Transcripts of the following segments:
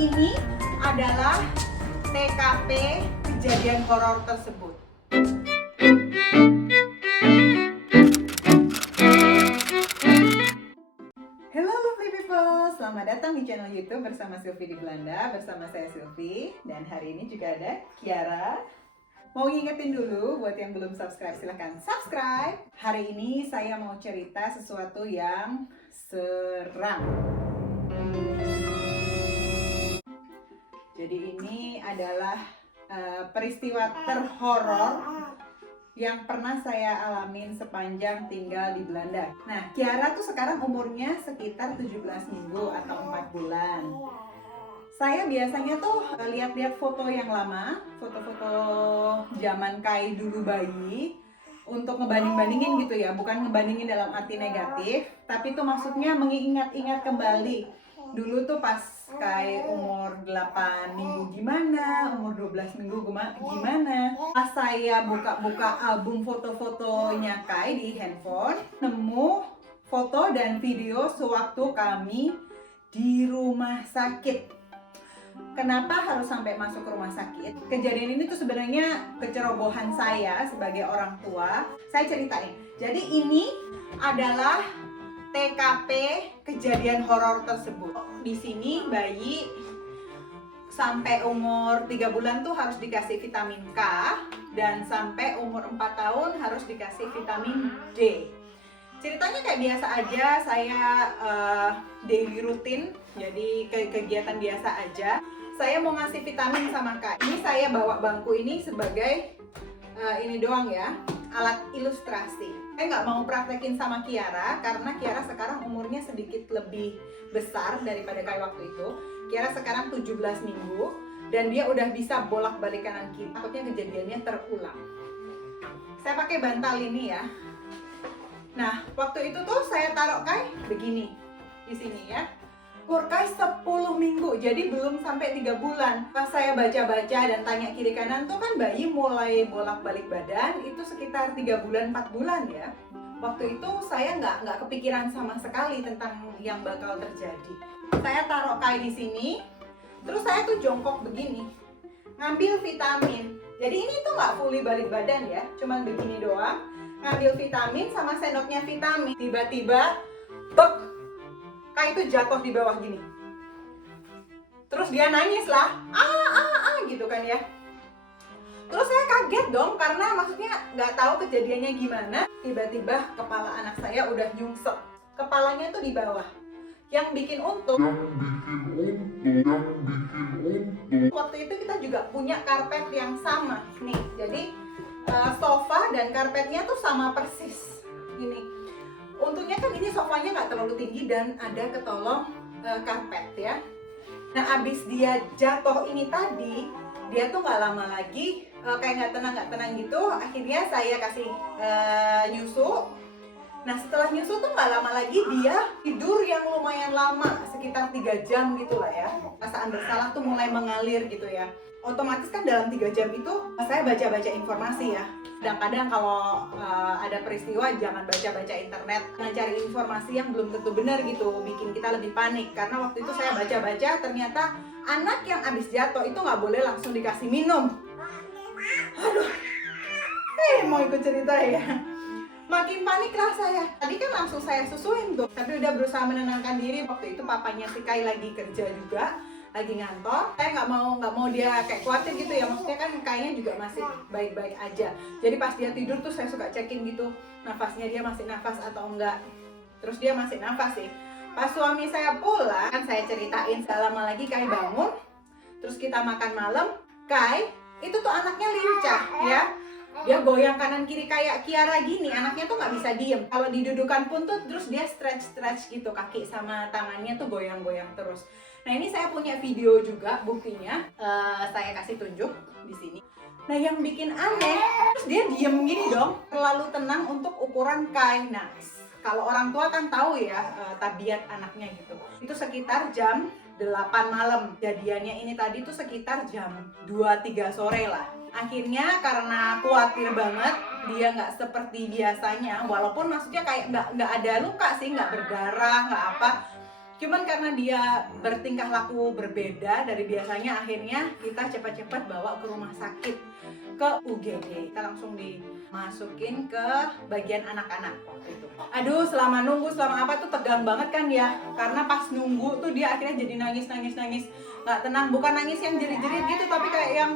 ini adalah TKP kejadian horor tersebut. Hello lovely people, selamat datang di channel YouTube bersama Sylvie di Belanda. Bersama saya Sylvie, dan hari ini juga ada Kiara. Mau ngingetin dulu buat yang belum subscribe, silahkan subscribe. Hari ini saya mau cerita sesuatu yang seram. Jadi ini adalah peristiwa terhoror yang pernah saya alamin sepanjang tinggal di Belanda. Nah, Kiara tuh sekarang umurnya sekitar 17 minggu atau 4 bulan. Saya biasanya tuh lihat-lihat foto yang lama, foto-foto zaman Kai dulu bayi, untuk ngebanding-bandingin gitu ya, bukan ngebandingin dalam arti negatif, tapi tuh maksudnya mengingat-ingat kembali. Dulu tuh pas Kai umur 8 minggu gimana, umur 12 minggu gimana. Pas saya buka-buka album foto-fotonya Kai di handphone, nemu foto dan video sewaktu kami di rumah sakit. Kenapa harus sampai masuk ke rumah sakit? Kejadian ini tuh sebenarnya kecerobohan saya sebagai orang tua. Saya ceritain. Jadi ini adalah TKP kejadian horor tersebut. Di sini bayi sampai umur 3 bulan tuh harus dikasih vitamin K, dan sampai umur 4 tahun harus dikasih vitamin D. Ceritanya kayak biasa aja, saya daily rutin, jadi kegiatan biasa aja. Saya mau ngasih vitamin sama Kak. Ini saya bawa bangku ini sebagai ini doang ya, alat ilustrasi. Saya nggak mau praktekin sama Kiara karena Kiara sekarang umurnya sedikit lebih besar daripada kayak waktu itu. Kiara sekarang 17 minggu dan dia udah bisa bolak-balik kanan kiri. Takutnya kejadiannya terulang. Saya pakai bantal ini ya. Nah, waktu itu tuh saya taruh Kai begini di sini ya. Umur Kai 10 minggu, jadi belum sampai 3 bulan. Pas saya baca-baca dan tanya kiri kanan tuh kan bayi mulai bolak-balik badan itu sekitar 3 bulan 4 bulan ya. Waktu itu saya nggak kepikiran sama sekali tentang yang bakal terjadi. Saya taruh Kai di sini, terus saya tuh jongkok begini, ngambil vitamin. Jadi ini tuh nggak fully balik badan ya, cuman begini doang. Ngambil vitamin sama sendoknya vitamin. Tiba-tiba, bek, Kai itu jatuh di bawah gini. Terus dia nangis lah, gitu kan ya. Terus saya kaget dong, karena maksudnya nggak tahu kejadiannya gimana. Tiba-tiba kepala anak saya udah nyungsep, kepalanya tuh di bawah. Yang bikin untung, waktu itu kita juga punya karpet yang sama nih. Jadi sofa dan karpetnya tuh sama persis ini. Untungnya kan ini sofanya nggak terlalu tinggi dan ada ketolong karpet ya. Nah, abis dia jatuh ini tadi, dia tuh nggak lama lagi kayak nggak tenang gitu. Akhirnya saya kasih nyusu. Nah, setelah nyusu tuh nggak lama lagi dia tidur yang lumayan lama, sekitar 3 jam gitu lah ya. Perasaan bersalah tuh mulai mengalir gitu ya. Otomatis kan dalam 3 jam itu saya baca-baca informasi ya. Kadang-kadang kalau ada peristiwa jangan baca-baca internet, cari informasi yang belum tentu benar gitu, bikin kita lebih panik. Karena waktu itu saya baca-baca ternyata anak yang habis jatuh itu nggak boleh langsung dikasih minum. Aduh, mau ikut cerita ya. Makin panik lah saya. Tadi kan langsung saya susuin tuh, tapi udah berusaha menenangkan diri. Waktu itu papanya si Kai lagi kerja juga, lagi ngantor. Saya nggak mau dia kayak khawatir gitu ya, maksudnya kan kayaknya juga masih baik-baik aja. Jadi pas dia tidur tuh saya suka cekin gitu, nafasnya dia masih nafas atau enggak. Terus dia masih nafas sih. Pas suami saya pulang, kan saya ceritain gak lama lagi Kai bangun. Terus kita makan malam. Kai itu tuh anaknya lincah ya, dia goyang kanan kiri kayak Kiara gini. Anaknya tuh nggak bisa diem. Kalau didudukan pun tuh terus dia stretch gitu, kaki sama tangannya tuh goyang-goyang terus. Nah, ini saya punya video juga buktinya, saya kasih tunjuk di sini. Nah, yang bikin aneh, terus dia diem gini dong, terlalu tenang untuk ukuran Kai. Nah, kalau orang tua kan tahu ya tabiat anaknya gitu. Itu sekitar jam 8 malam. Jadiannya ini tadi tuh sekitar jam 2-3 sore lah. Akhirnya karena khawatir banget dia nggak seperti biasanya, walaupun maksudnya kayak nggak ada luka sih, nggak berdarah, nggak apa. Cuman karena dia bertingkah laku berbeda dari biasanya, akhirnya kita cepat-cepat bawa ke rumah sakit, ke UGD. Kita langsung dimasukin ke bagian anak-anak waktu itu. Aduh, selama nunggu, selama apa tuh tegang banget kan ya. Karena pas nunggu tuh dia akhirnya jadi nangis. Nggak tenang, bukan nangis yang jerit-jerit gitu, tapi kayak yang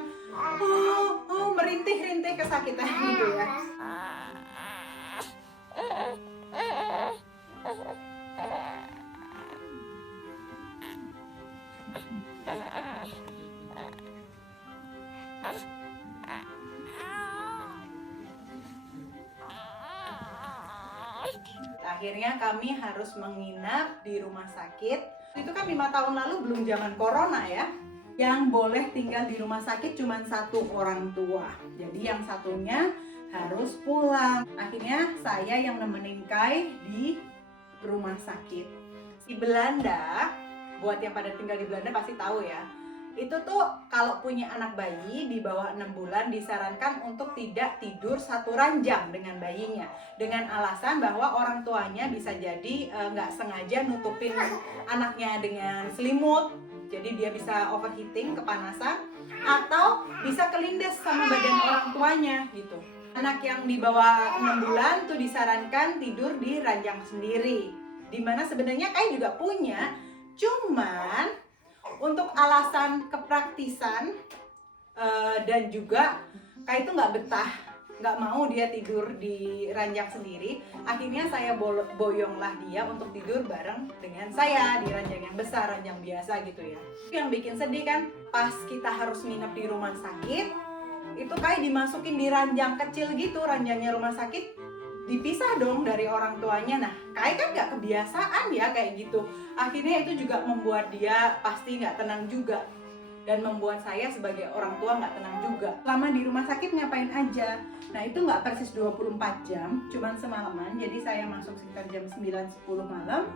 merintih-rintih kesakitan gitu ya. Akhirnya kami harus menginap di rumah sakit. Itu kan 5 tahun lalu, belum zaman corona ya. Yang boleh tinggal di rumah sakit cuma 1 orang tua. Jadi yang satunya harus pulang. Akhirnya saya yang nemenin Kai di rumah sakit. Di Belanda, buat yang pada tinggal di Belanda pasti tahu ya, itu tuh kalau punya anak bayi di bawah 6 bulan disarankan untuk tidak tidur satu ranjang dengan bayinya, dengan alasan bahwa orang tuanya bisa jadi nggak sengaja nutupin anaknya dengan selimut, jadi dia bisa overheating, kepanasan, atau bisa kelindes sama badan orang tuanya gitu. Anak yang di bawah 6 bulan tuh disarankan tidur di ranjang sendiri, dimana sebenarnya Kai juga punya, cuman untuk alasan kepraktisan dan juga Kai itu nggak betah, nggak mau dia tidur di ranjang sendiri. Akhirnya saya boyonglah dia untuk tidur bareng dengan saya di ranjang yang besar, ranjang biasa gitu ya. Yang bikin sedih kan, pas kita harus nginep di rumah sakit, itu Kai dimasukin di ranjang kecil gitu, ranjangnya rumah sakit, dipisah dong dari orang tuanya. Nah, Kai kan nggak kebiasaan ya kayak gitu. Akhirnya itu juga membuat dia pasti nggak tenang juga, dan membuat saya sebagai orang tua nggak tenang juga. Lama di rumah sakit ngapain aja? Nah, itu nggak persis 24 jam, cuman semalaman. Jadi saya masuk sekitar jam 9-10 malam.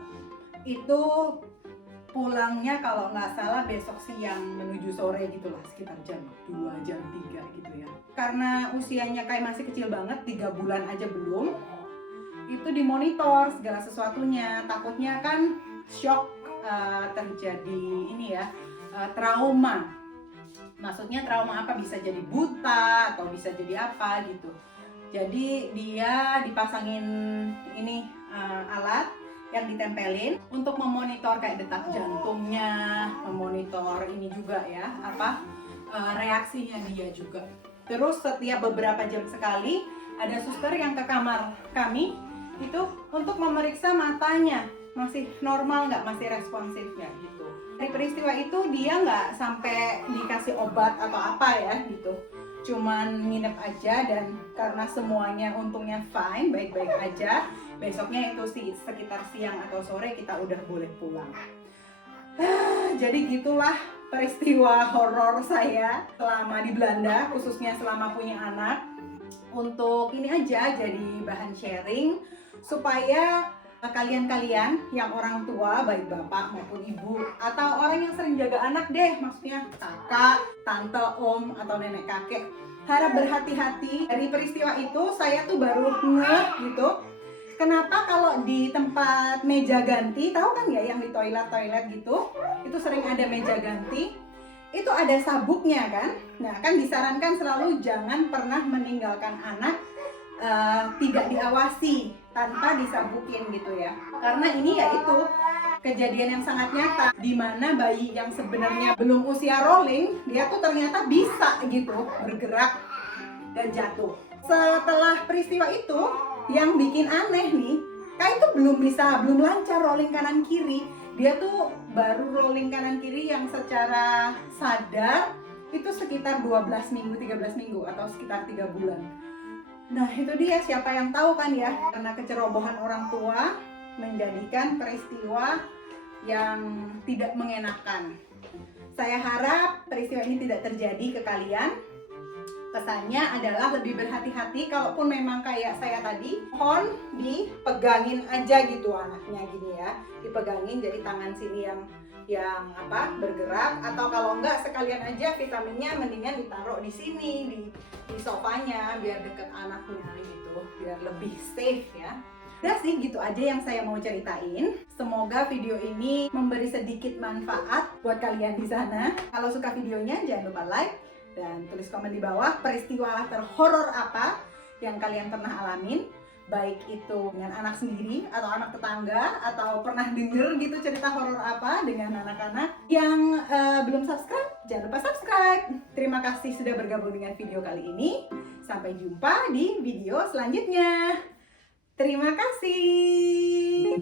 Itu pulangnya kalau nggak salah besok siang menuju sore gitu lah, sekitar jam 2, jam 3 gitu ya. Karena usianya Kai masih kecil banget, 3 bulan aja belum, itu dimonitor segala sesuatunya. Takutnya kan shock, terjadi ini ya, trauma. Maksudnya trauma apa, bisa jadi buta atau bisa jadi apa gitu. Jadi dia dipasangin ini alat yang ditempelin untuk memonitor kayak detak jantungnya, memonitor ini juga ya, reaksinya dia juga. Terus setiap beberapa jam sekali ada suster yang ke kamar kami itu untuk memeriksa matanya masih normal nggak, masih responsif nggak gitu. Dari peristiwa itu dia nggak sampai dikasih obat atau apa ya gitu, cuman nginep aja, dan karena semuanya untungnya fine, baik-baik aja, besoknya itu sekitar siang atau sore kita udah boleh pulang. Jadi gitulah peristiwa horor saya selama di Belanda, khususnya selama punya anak. Untuk ini aja jadi bahan sharing supaya kalian-kalian yang orang tua, baik bapak maupun ibu, atau orang yang sering jaga anak deh, maksudnya kakak, tante, om, atau nenek kakek, harap berhati-hati. Dari peristiwa itu saya tuh baru ngeh gitu, kenapa kalau di tempat meja ganti, tahu kan ya yang di toilet gitu, itu sering ada meja ganti, itu ada sabuknya kan. Nah kan disarankan selalu jangan pernah meninggalkan anak tidak diawasi tanpa disabukin gitu ya, karena ini ya itu kejadian yang sangat nyata, di mana bayi yang sebenarnya belum usia rolling, dia tuh ternyata bisa gitu bergerak dan jatuh. Setelah peristiwa itu, yang bikin aneh nih, Kai itu belum lancar rolling kanan kiri. Dia tuh baru rolling kanan kiri yang secara sadar itu sekitar 12 minggu, 13 minggu atau sekitar 3 bulan. Nah itu dia, siapa yang tahu kan ya, karena kecerobohan orang tua menjadikan peristiwa yang tidak mengenakan. Saya harap peristiwa ini tidak terjadi ke kalian. Pesannya adalah lebih berhati-hati, kalaupun memang kayak saya tadi, mohon dipegangin aja gitu anaknya gini ya, dipegangin, jadi tangan sini yang bergerak, atau kalau enggak sekalian aja vitaminnya mendingan ditaruh di sini di sofanya biar deket anaknya gitu, biar lebih safe ya. Udah sih, gitu aja yang saya mau ceritain. Semoga video ini memberi sedikit manfaat buat kalian di sana. Kalau suka videonya jangan lupa like dan tulis komen di bawah peristiwa terhoror apa yang kalian pernah alamin, baik itu dengan anak sendiri atau anak tetangga, atau pernah denger gitu cerita horor apa dengan anak-anak. Yang belum subscribe, jangan lupa subscribe. Terima kasih sudah bergabung dengan video kali ini. Sampai jumpa di video selanjutnya. Terima kasih.